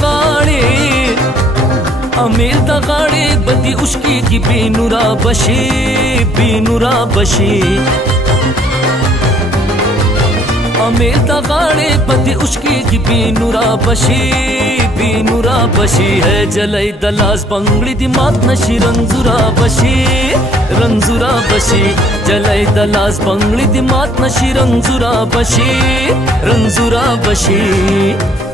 غاړې امیر د غاړې بدی اوشکی کی بی نورا بشي بی نورا بشي امیر د غاړې بدی اوشکی کی بی نورا بشي بی نورا بشي ہے جلای د لاس بنگړي دی مات نشي رنزورا بشي رنزورا بشي جلای د لاس بنگړي دی مات نشي رنزورا بشي رنزورا بشي